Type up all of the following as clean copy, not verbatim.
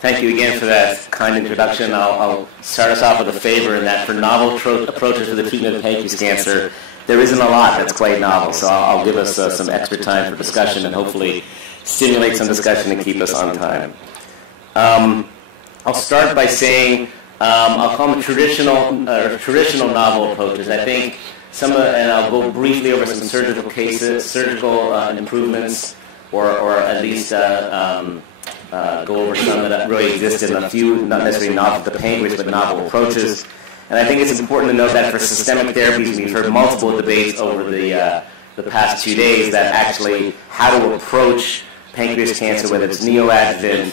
Thank you again for that kind introduction. I'll start us off with a favor in that for novel approaches to the treatment of pancreas cancer, there isn't a lot that's quite novel, so I'll give us some extra time for discussion and hopefully stimulate some discussion and keep us on time. I'll start by saying I'll call them traditional novel approaches. I think and I'll go briefly over some surgical cases, surgical improvements, or at least go over some that really existed in a few, not necessarily novel to the pancreas, but novel approaches. And I think it's important to note that for systemic therapies, we've heard multiple debates over the past 2 days that actually how to approach pancreas cancer, whether it's neoadjuvant,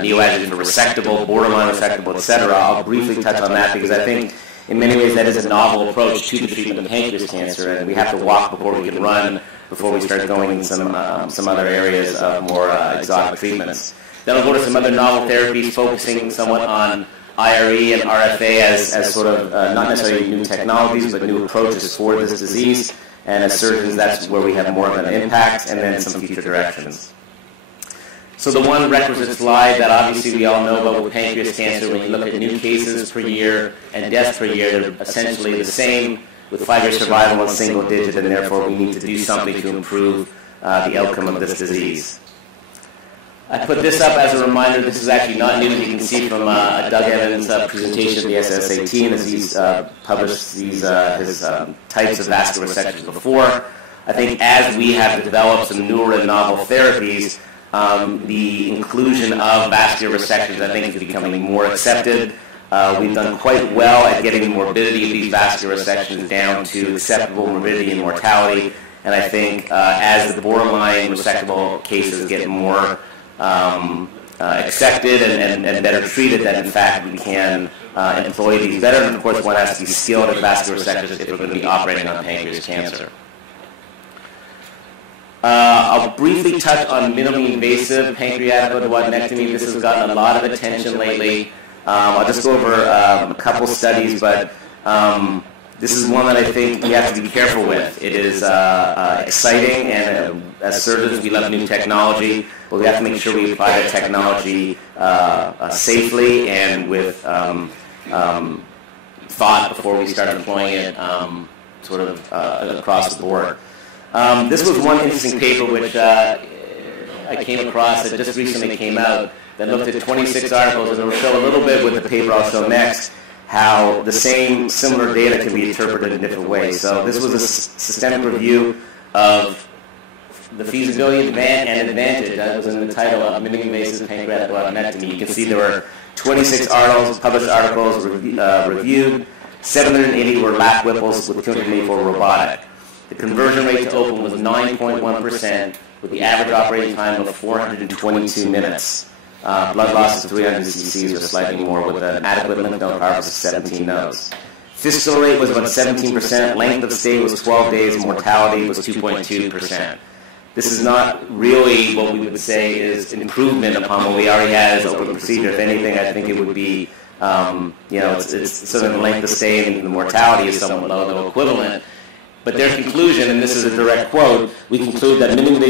neoadjuvant for resectable, borderline resectable, etc. I'll briefly touch on that because I think in many ways that is a novel approach to the treatment of pancreas cancer, and we have to walk before we can run before we start going in some other areas of more exotic treatments. Then I'll go to some other novel therapies focusing somewhat on IRE and RFA as sort of not necessarily new technologies, but new approaches for this disease. And as surgeons, that's where we have more of an impact, and then some future directions. So the one requisite slide that obviously we all know about with pancreas cancer, when you look at new cases per year and deaths per year, they're essentially the same, with 5-year survival in single digit, and therefore we need to do something to improve the outcome of this disease. I put this up as a reminder. This is actually not new. You can see from Doug Evans' presentation of the SSAT, and as he's published his types of vascular resections before. I think as we have developed some newer and novel therapies, the inclusion of vascular resections, I think, is becoming more accepted. We've done quite well at getting the morbidity of these vascular resections down to acceptable morbidity and mortality, and I think as the borderline resectable cases get more accepted and better treated, that in fact we can employ these better. And of course, one has to be skilled at vascular resections if we're going to be operating on pancreas cancer. I'll briefly touch on minimally invasive pancreatic duodenectomy. This has gotten a lot of attention lately. I'll just go over a couple studies, but this is one that I think we have to be careful with. It is exciting, and as surgeons, we love new technology, but we have to make sure we apply that technology safely and with thought before we start employing it sort of across the board. This was one interesting paper which I came across that just recently came out that looked at 26 articles, and it will show a little bit with the paper I'll show next how the similar data can be interpreted in different ways. So this was a systemic review of the feasibility and advantage that was in the title of minimally invasive pancreatic duodenectomy. You can see there were 26 articles, published articles reviewed, 780 were lap Whipples with 284 were robotic. The conversion rate to open was 9.1% with the average operating time of 422 minutes. Blood loss of 300 cc's or slightly more with an adequate lymph node harvest of 17 nodes. Fistula rate was about 17%, length of stay was 12 days, mortality was 2.2%. This is not really what we would say is improvement upon what we already had as open procedure. If anything, I think it would be, it's sort of the length of stay and the mortality is somewhat low, though equivalent. But their conclusion, and this is a direct quote, we conclude that minimally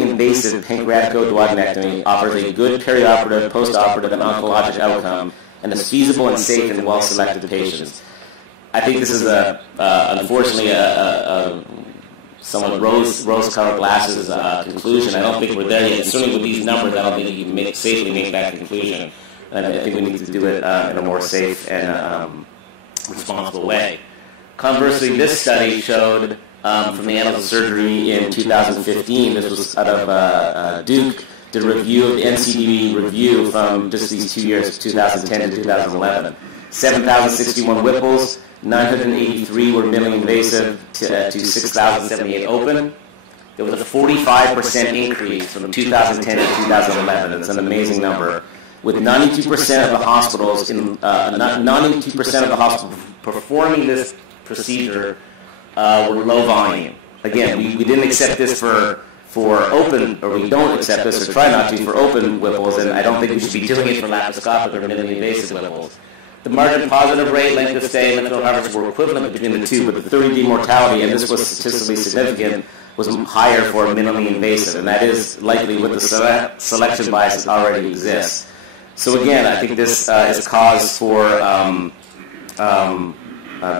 invasive pancreatic duodenectomy offers a good perioperative, postoperative, and oncologic outcome and is feasible and safe in well-selected patients. I think this is unfortunately a somewhat rose-colored glasses conclusion. I don't think we're there yet. And certainly with these numbers, I don't think you can safely make that conclusion. And I think we need to do it in a more safe and responsible way. Conversely, this study showed from the Annals of Surgery in 2015, this was out of Duke, did a review of the NCD review from just these 2 years, 2010 to 2011. 7,061 Whipples, 983 were minimally invasive to 6,078 open. There was a 45% increase from 2010 to 2011. It's an amazing number. With 92% of the hospitals, 92% of the hospitals performing this procedure were low volume. Again, we didn't accept this for open, or we don't accept this, or try not to, for open Whipples, and I don't think we should be doing it for laparoscopic or minimally invasive Whipples. The margin positive rate, length of stay, and lymph node harvest were equivalent between the two, but the 30-day mortality, and this was statistically significant, was higher for minimally invasive, and that is likely with the selection bias that already exists. So again, I think this is cause for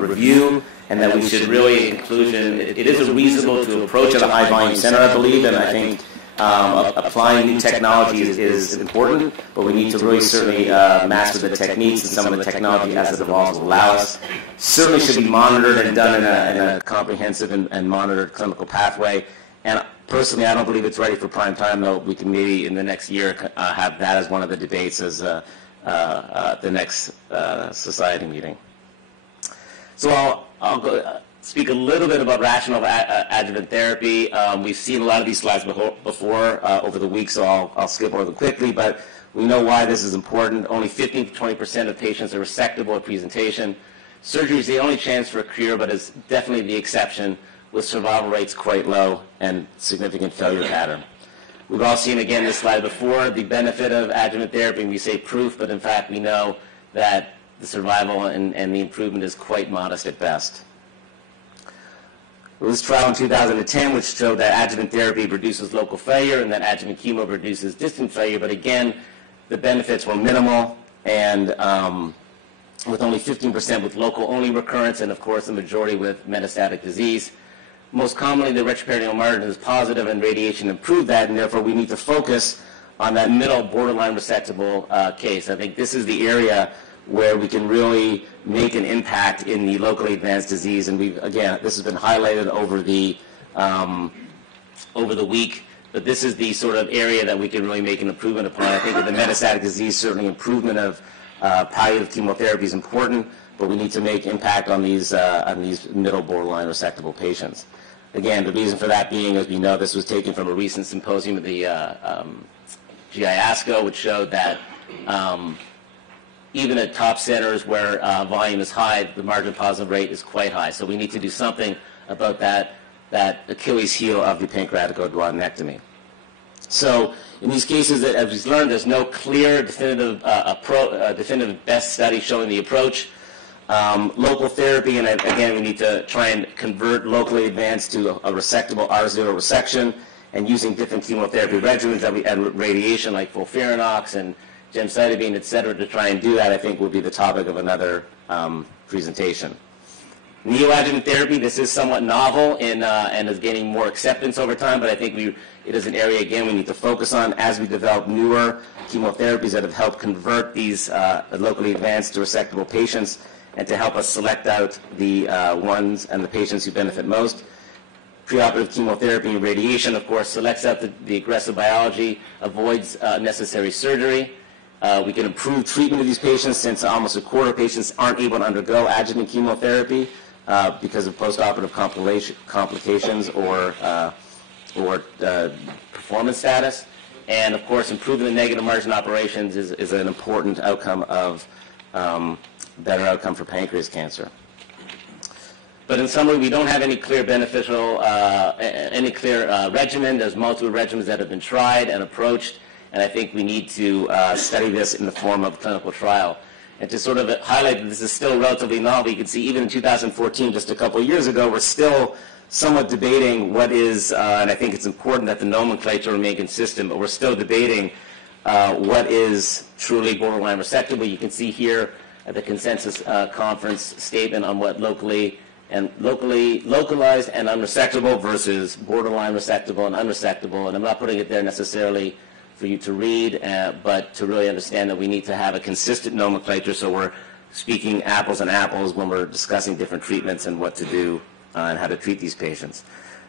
review, and that we should really, in conclusion, it is reasonable to approach at a high volume center, I believe, and I think applying new technology is important, but we need to really certainly master the techniques, and some of the technology as it evolves will allow us. Certainly should be monitored and done in a comprehensive and monitored clinical pathway. And personally, I don't believe it's ready for prime time, though we can maybe in the next year have that as one of the debates as the next society meeting. So I'll go speak a little bit about rational adjuvant therapy. We've seen a lot of these slides before over the week, so I'll skip over them quickly, but we know why this is important. Only 15 to 20% of patients are resectable at presentation. Surgery is the only chance for a cure, but is definitely the exception, with survival rates quite low and significant failure pattern. We've all seen, again, this slide before, the benefit of adjuvant therapy. We say proof, but in fact we know that the survival and the improvement is quite modest at best. There was a trial in 2010 which showed that adjuvant therapy reduces local failure and that adjuvant chemo reduces distant failure, but again, the benefits were minimal, and with only 15% with local-only recurrence, and of course the majority with metastatic disease. Most commonly, the retroperitoneal margin is positive, and radiation improved that, and therefore we need to focus on that middle borderline resectable case. I think this is the area where we can really make an impact in the locally advanced disease, and again, this has been highlighted over the week, but this is the sort of area that we can really make an improvement upon. I think with the metastatic disease, certainly improvement of palliative chemotherapy is important, but we need to make impact on these middle borderline resectable patients. Again, the reason for that being, as we know, this was taken from a recent symposium at the GI ASCO, which showed that even at top centers where volume is high, the margin positive rate is quite high. So we need to do something about that Achilles heel of the pancreatic duodenectomy. So in these cases, as we've learned, there's no clear definitive best study showing the approach. Local therapy, and again, we need to try and convert locally advanced to a resectable R0 resection, and using different chemotherapy regimens and radiation like FOLFIRINOX and gemcitabine, et cetera, to try and do that, I think will be the topic of another presentation. Neoadjuvant therapy, this is somewhat novel and is gaining more acceptance over time, but I think it is an area, again, we need to focus on as we develop newer chemotherapies that have helped convert these locally advanced to resectable patients, and to help us select out the ones and the patients who benefit most. Preoperative chemotherapy and radiation, of course, selects out the aggressive biology, avoids necessary surgery. We can improve treatment of these patients, since almost a quarter of patients aren't able to undergo adjuvant chemotherapy because of postoperative complications or performance status. And of course, improving the negative margin operations is an important outcome of better outcome for pancreas cancer. But in summary, we don't have any clear beneficial, regimen. There's multiple regimens that have been tried and approached, and I think we need to study this in the form of clinical trial. And to sort of highlight that this is still relatively novel, you can see even in 2014, just a couple of years ago, we're still somewhat debating what is, and I think it's important that the nomenclature remain consistent, but we're still debating what is truly borderline resectable. You can see here at the consensus conference statement on what locally localized and unresectable versus borderline resectable and unresectable, and I'm not putting it there necessarily for you to read, but to really understand that we need to have a consistent nomenclature, so we're speaking apples and apples when we're discussing different treatments and what to do and how to treat these patients.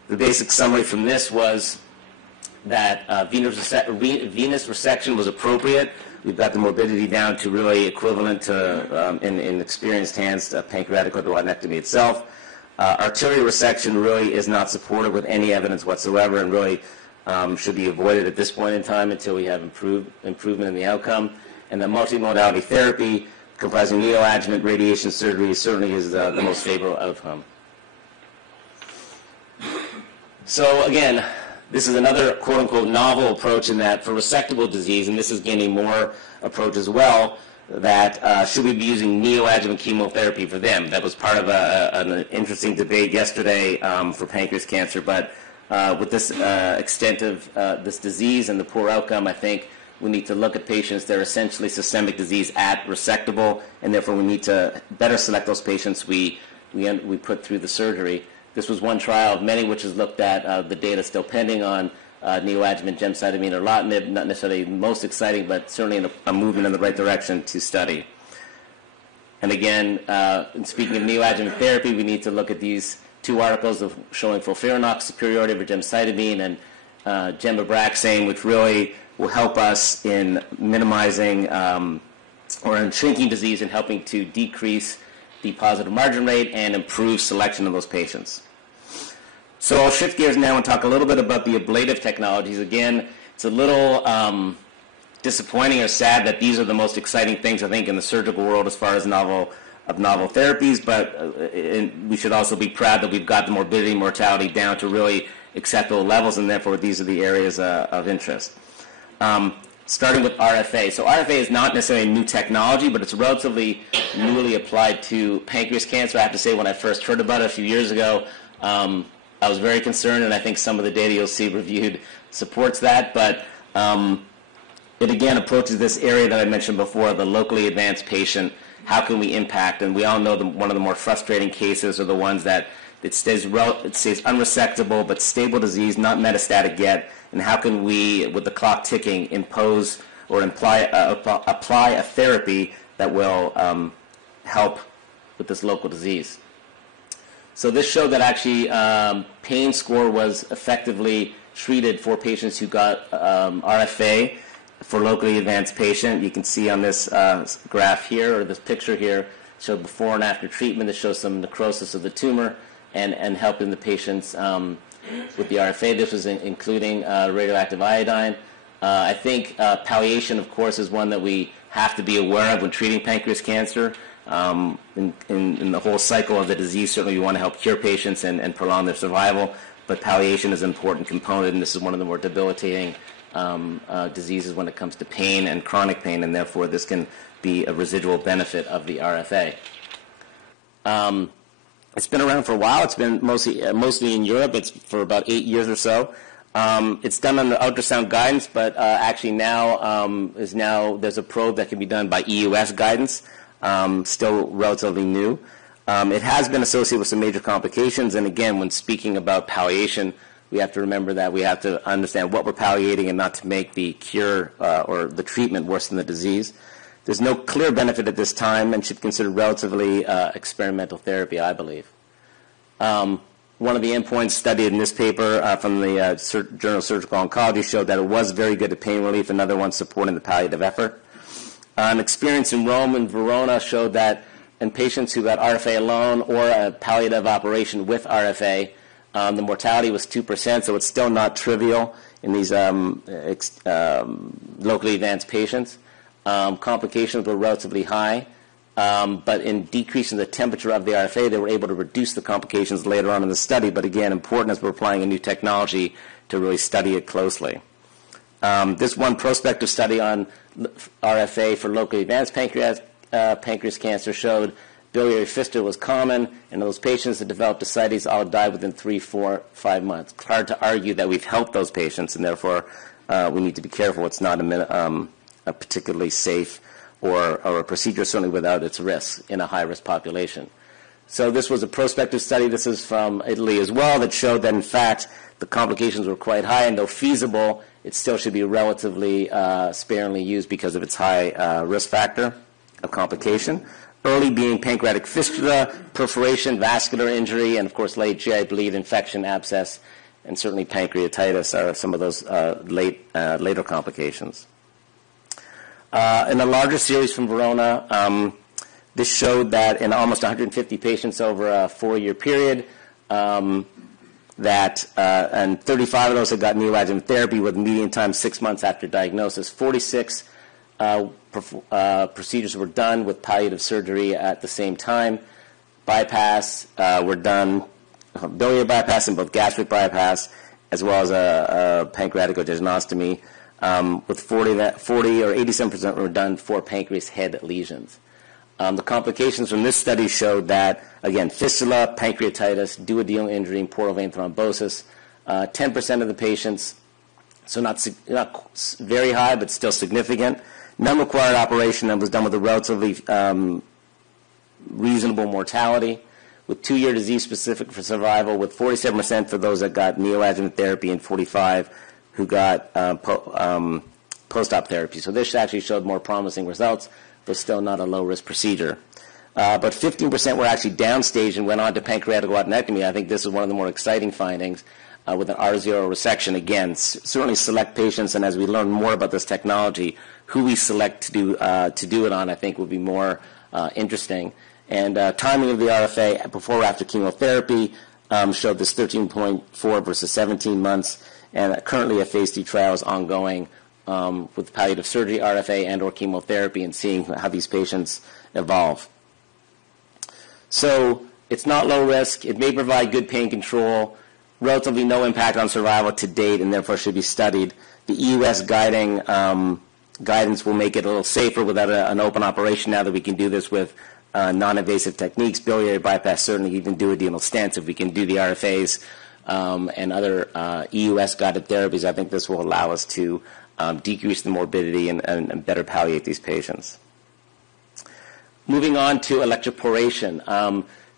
The basic summary from this was that venous resection was appropriate. We've got the morbidity down to really equivalent to, in experienced hands, pancreatic duodenectomy itself. Arterial resection really is not supported with any evidence whatsoever, and really should be avoided at this point in time until we have improvement in the outcome. And the multimodality therapy, comprising neoadjuvant radiation surgery, certainly is the most favorable outcome. So again, this is another quote-unquote novel approach in that for resectable disease, and this is gaining more approach as well, that should we be using neoadjuvant chemotherapy for them? That was part of an interesting debate yesterday for pancreas cancer, but with this extent of this disease and the poor outcome, I think we need to look at patients that are essentially systemic disease at resectable, and therefore we need to better select those patients we put through the surgery. This was one trial of many which has looked at the data still pending on neoadjuvant gemcitabine or erlotinib, not necessarily most exciting, but certainly a movement in the right direction to study. And again, in speaking of neoadjuvant therapy, we need to look at these two articles of showing FOLFIRINOX superiority over gemcitabine and gemabraxane, which really will help us in minimizing or in shrinking disease and helping to decrease the positive margin rate and improve selection of those patients. So I'll shift gears now and talk a little bit about the ablative technologies. Again, it's a little disappointing or sad that these are the most exciting things, I think, in the surgical world as far as novel therapies, but we should also be proud that we've got the morbidity and mortality down to really acceptable levels, and therefore these are the areas of interest. Starting with RFA. So RFA is not necessarily a new technology, but it's relatively newly applied to pancreas cancer. I have to say, when I first heard about it a few years ago, I was very concerned, and I think some of the data you'll see reviewed supports that, but it again approaches this area that I mentioned before, the locally advanced patient. How can we impact? And we all know one of the more frustrating cases are the ones that it stays unresectable but stable disease, not metastatic yet. And how can we, with the clock ticking, impose or apply a therapy that will help with this local disease? So this showed that actually pain score was effectively treated for patients who got RFA for locally advanced patient. You can see on this graph here, or this picture here, showed before and after treatment. This shows some necrosis of the tumor and helping the patients with the RFA. This was including radioactive iodine. I think palliation, of course, is one that we have to be aware of when treating pancreas cancer. In the whole cycle of the disease, certainly we want to help cure patients and prolong their survival, but palliation is an important component, and this is one of the more debilitating diseases when it comes to pain and chronic pain, and therefore this can be a residual benefit of the RFA. It's been around for a while. It's been mostly in Europe. It's for about 8 years or so. It's done under ultrasound guidance, but actually now there's a probe that can be done by EUS guidance. Still relatively new. It has been associated with some major complications, and again, when speaking about palliation, we have to remember that we have to understand what we're palliating and not to make the cure or the treatment worse than the disease. There's no clear benefit at this time and should be considered relatively experimental therapy, I believe. One of the endpoints studied in this paper from the Journal of Surgical Oncology showed that it was very good at pain relief, another one supporting the palliative effort. An experience in Rome and Verona showed that in patients who got RFA alone or a palliative operation with RFA, the mortality was 2%, so it's still not trivial in these locally advanced patients. Complications were relatively high, but in decreasing the temperature of the RFA, they were able to reduce the complications later on in the study, but again, important as we're applying a new technology to really study it closely. This one prospective study on RFA for locally advanced pancreas cancer showed biliary fistula was common, and those patients that developed ascites all died within 3, 4, 5 months. It's hard to argue that we've helped those patients, and therefore we need to be careful. It's not a particularly safe or a procedure, certainly without its risks in a high-risk population. So this was a prospective study. This is from Italy as well, that showed that, in fact, the complications were quite high, and though feasible, it still should be relatively sparingly used because of its high risk factor of complication. Early being pancreatic fistula, perforation, vascular injury, and of course late GI bleed, infection, abscess, and certainly pancreatitis are some of those later complications. In a larger series from Verona, this showed that in almost 150 patients over a 4-year period, and 35 of those had got neoadjuvant therapy with median time 6 months after diagnosis. 46 procedures were done with palliative surgery at the same time. Bypass were done, biliary bypass and both gastric bypass, as well as a pancreatic ogesinostomy, with 40 or 87% were done for pancreas head lesions. The complications from this study showed that, again, fistula, pancreatitis, duodenal injury, and portal vein thrombosis 10% of the patients, so not very high, but still significant. None required operation and was done with a relatively reasonable mortality, with 2-year disease-specific for survival, with 47% for those that got neoadjuvant therapy and 45% who got post-op therapy. So this actually showed more promising results, but still not a low-risk procedure. But 15% were actually downstage and went on to pancreatic adenectomy. I think this is one of the more exciting findings with an R0 resection. Again, certainly select patients, and as we learn more about this technology, who we select to do it on, I think, will be more interesting. And timing of the RFA before or after chemotherapy showed this 13.4 versus 17 months, and currently a phase 3 trial is ongoing with palliative surgery, RFA, and or chemotherapy, and seeing how these patients evolve. So it's not low risk. It may provide good pain control, relatively no impact on survival to date, and therefore should be studied. The EUS guidance will make it a little safer without an open operation now that we can do this with non-invasive techniques, biliary bypass, certainly even duodenal stents. If we can do the RFAs and other EUS-guided therapies, I think this will allow us to decrease the morbidity and better palliate these patients. Moving on to electroporation.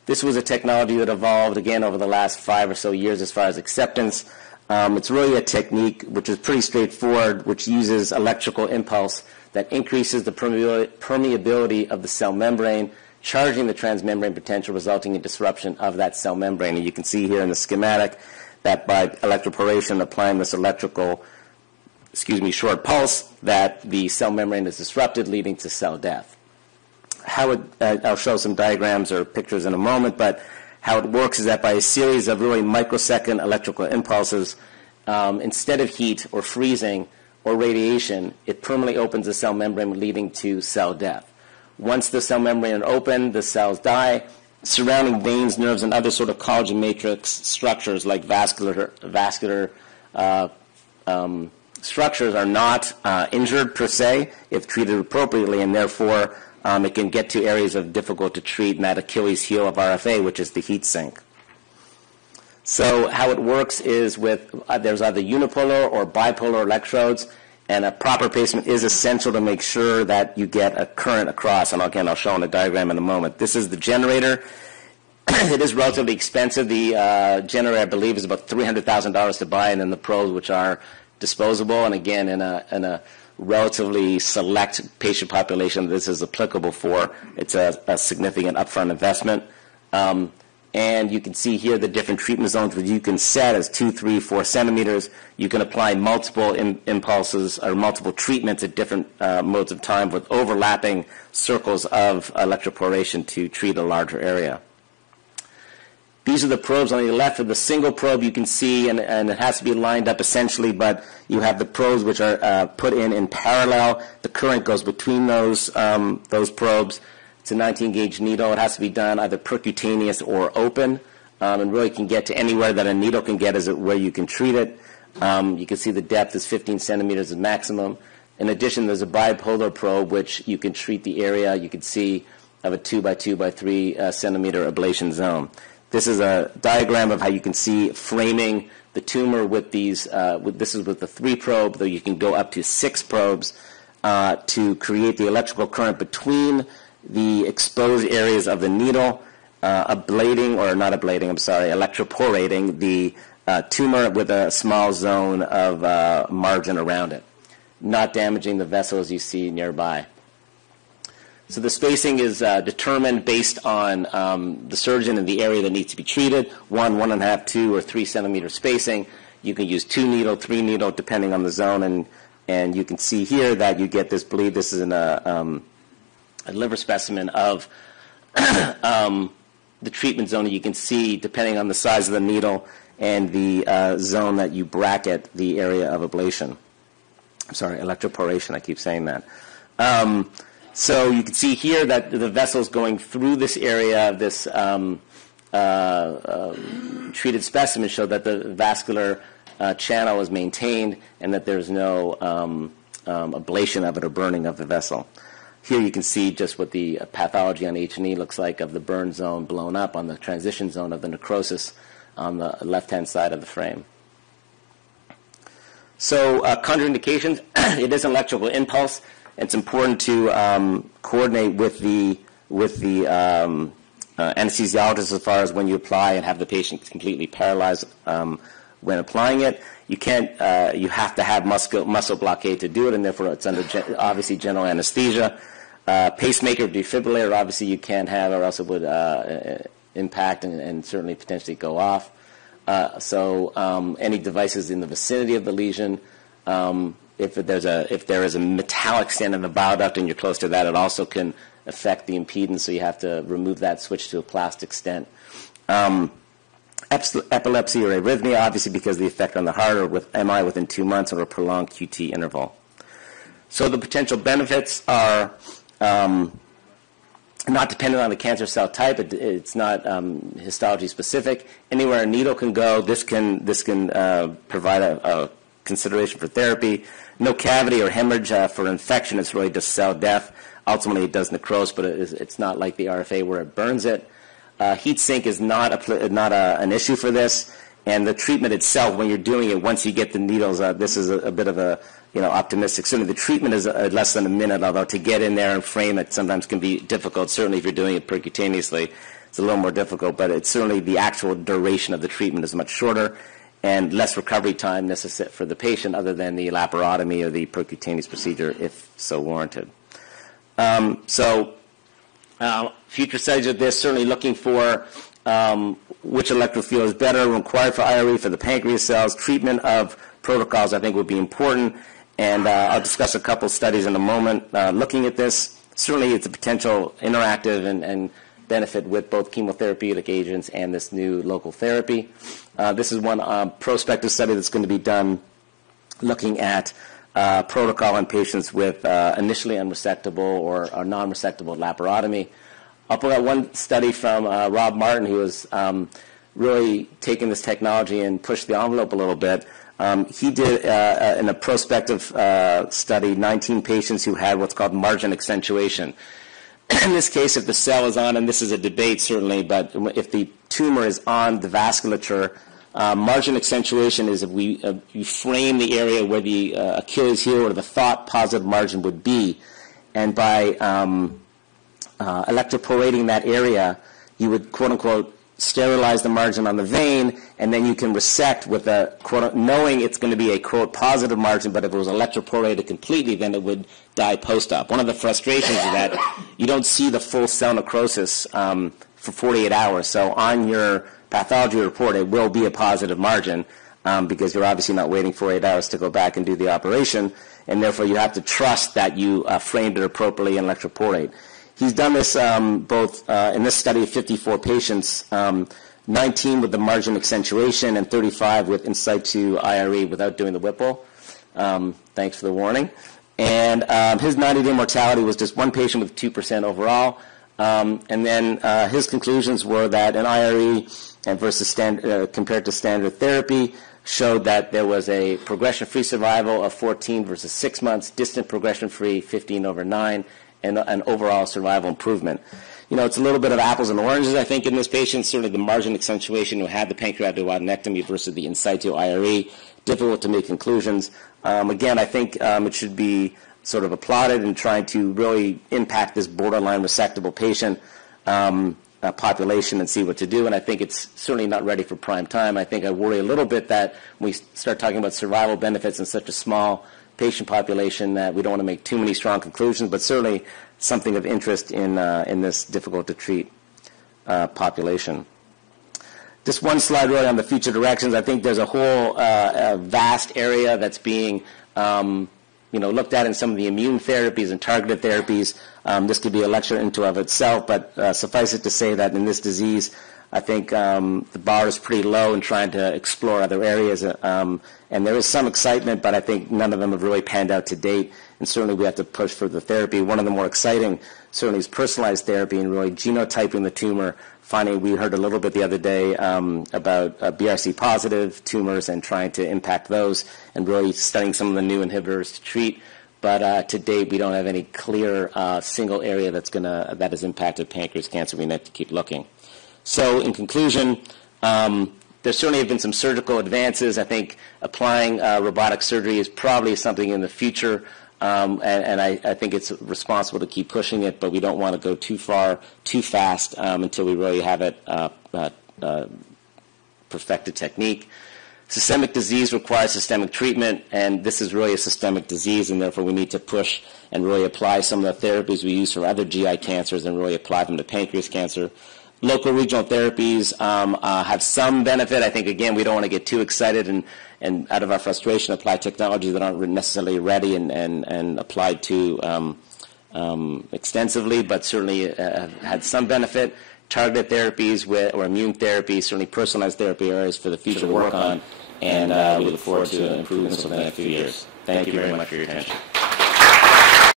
This was a technology that evolved, again, over the last 5 or so years as far as acceptance. It's really a technique which is pretty straightforward, which uses electrical impulse that increases the permeability of the cell membrane, charging the transmembrane potential, resulting in disruption of that cell membrane. And you can see here in the schematic that by electroporation, applying this short pulse, that the cell membrane is disrupted, leading to cell death. I'll show some diagrams or pictures in a moment, but how it works is that by a series of really microsecond electrical impulses, instead of heat or freezing or radiation, it permanently opens the cell membrane, leading to cell death. Once the cell membrane is open, the cells die. Surrounding veins, nerves, and other sort of collagen matrix structures like vascular structures are not injured per se if treated appropriately, and therefore it can get to areas of difficult to treat, and that Achilles heel of RFA, which is the heat sink. So how it works is with there's either unipolar or bipolar electrodes, and a proper placement is essential to make sure that you get a current across. And again, I'll show on a diagram in a moment. This is the generator. It is relatively expensive. The generator, I believe, is about $300,000 to buy, and then the probes, which are disposable. And again, in a relatively select patient population this is applicable for, it's a significant upfront investment. And you can see here the different treatment zones which you can set as 2, 3, 4 centimeters. You can apply multiple impulses or multiple treatments at different modes of time with overlapping circles of electroporation to treat a larger area. These are the probes on the left. Of the single probe you can see, and it has to be lined up essentially, but you have the probes which are put in parallel. The current goes between those probes. It's a 19-gauge needle. It has to be done either percutaneous or open, and really can get to anywhere that a needle can get is where you can treat it. You can see the depth is 15 centimeters is maximum. In addition, there's a bipolar probe which you can treat the area, you can see, of a 2 by 2 by 3 centimeter ablation zone. This is a diagram of how you can see framing the tumor with these. This is with the 3 probe, though you can go up to 6 probes to create the electrical current between the exposed areas of the needle, electroporating the tumor with a small zone of margin around it, not damaging the vessels you see nearby. So the spacing is determined based on the surgeon and the area that needs to be treated, 1, 1.5, 2, or 3 centimeter spacing. You can use 2 needle, 3 needle, depending on the zone, and you can see here that you get this bleed. This is a liver specimen of the treatment zone. You can see, depending on the size of the needle and the zone that you bracket the area of ablation. I'm sorry, electroporation, I keep saying that. So you can see here that the vessel's going through this area of this treated specimen show that the vascular channel is maintained and that there's no ablation of it or burning of the vessel. Here you can see just what the pathology on H&E looks like of the burn zone blown up on the transition zone of the necrosis on the left-hand side of the frame. So contraindications, it is an electrical impulse. It's important to coordinate with the anesthesiologist as far as when you apply and have the patient completely paralyzed when applying it. You can't. You have to have muscle blockade to do it, and therefore it's under obviously general anesthesia. Pacemaker, defibrillator, obviously you can't have, or else it would impact and certainly potentially go off. So any devices in the vicinity of the lesion, if there is a metallic stent in the bile duct and you're close to that, it also can affect the impedance. So you have to remove that, switch to a plastic stent. Epilepsy or arrhythmia, obviously because of the effect on the heart, or with MI within 2 months or a prolonged QT interval. So the potential benefits are not dependent on the cancer cell type. It's not histology specific. Anywhere a needle can go, this can provide a consideration for therapy. No cavity or hemorrhage for infection. It's really just cell death. Ultimately, it does necrose, but it's not like the RFA where it burns it. Heat sink is not an issue for this, and the treatment itself, when you're doing it, once you get the needles, this is a bit of a optimistic. Certainly, the treatment is less than a minute, although to get in there and frame it sometimes can be difficult. Certainly, if you're doing it percutaneously, it's a little more difficult. But it's certainly the actual duration of the treatment is much shorter, and less recovery time necessary for the patient, other than the laparotomy or the percutaneous procedure, if so warranted. Future studies of this, certainly looking for which electrofield is better, required for IRE for the pancreas cells. Treatment of protocols, I think, would be important, and I'll discuss a couple studies in a moment looking at this. Certainly, it's a potential interactive and benefit with both chemotherapeutic agents and this new local therapy. This is one prospective study that's going to be done looking at protocol in patients with initially unresectable or non-resectable laparotomy. I'll pull out one study from Rob Martin, who has really taken this technology and pushed the envelope a little bit. He did, in a prospective study, 19 patients who had what's called margin accentuation. In this case, if the cell is on, and this is a debate certainly, but if the tumor is on the vasculature, margin accentuation is if you frame the area where the Achilles heel or the thought positive margin would be, and by electroporating that area, you would, quote-unquote, sterilize the margin on the vein, and then you can resect with a, quote, knowing it's going to be a, quote, positive margin, but if it was electroporated completely, then it would die post-op. One of the frustrations is that you don't see the full cell necrosis for 48 hours. So on your pathology report, it will be a positive margin because you're obviously not waiting 48 hours to go back and do the operation, and therefore you have to trust that you framed it appropriately and electroporate. He's done this both in this study of 54 patients, 19 with the margin accentuation and 35 with in situ IRE without doing the Whipple. Thanks for the warning. And his 90-day mortality was just one patient with 2% overall. And then his conclusions were that an IRE and versus compared to standard therapy showed that there was a progression-free survival of 14 versus 6 months, distant progression-free 15 over 9, and an overall survival improvement. You know, it's a little bit of apples and oranges, I think, in this patient. Certainly the margin accentuation who had the pancreatic duodenectomy versus the in situ IRE, difficult to make conclusions. Again, I think it should be sort of applauded in trying to really impact this borderline resectable patient population and see what to do. And I think it's certainly not ready for prime time. I think I worry a little bit that when we start talking about survival benefits in such a small patient population that we don't want to make too many strong conclusions, but certainly something of interest in this difficult to treat population. Just one slide really on the future directions. I think there's a whole vast area that's being looked at in some of the immune therapies and targeted therapies. This could be a lecture into of itself, but suffice it to say that in this disease, I think the bar is pretty low in trying to explore other areas. And there is some excitement, but I think none of them have really panned out to date. And certainly we have to push for the therapy. One of the more exciting certainly is personalized therapy and really genotyping the tumor. We heard a little bit the other day about BRC positive tumors and trying to impact those and really studying some of the new inhibitors to treat. But to date, we don't have any clear single area that has impacted pancreas cancer. We need to keep looking. So in conclusion, There certainly have been some surgical advances. I think applying robotic surgery is probably something in the future, and I think it's responsible to keep pushing it, but we don't want to go too far, too fast until we really have it perfected technique. Systemic disease requires systemic treatment, and this is really a systemic disease, and therefore we need to push and really apply some of the therapies we use for other GI cancers and really apply them to pancreas cancer. Local regional therapies have some benefit. I think, again, we don't want to get too excited and out of our frustration apply technologies that aren't necessarily ready and applied too extensively, but certainly have had some benefit. Targeted therapies or immune therapy, certainly personalized therapy areas for the future to work on, and we look forward to improvements over the next few years. Thank you very much for your attention.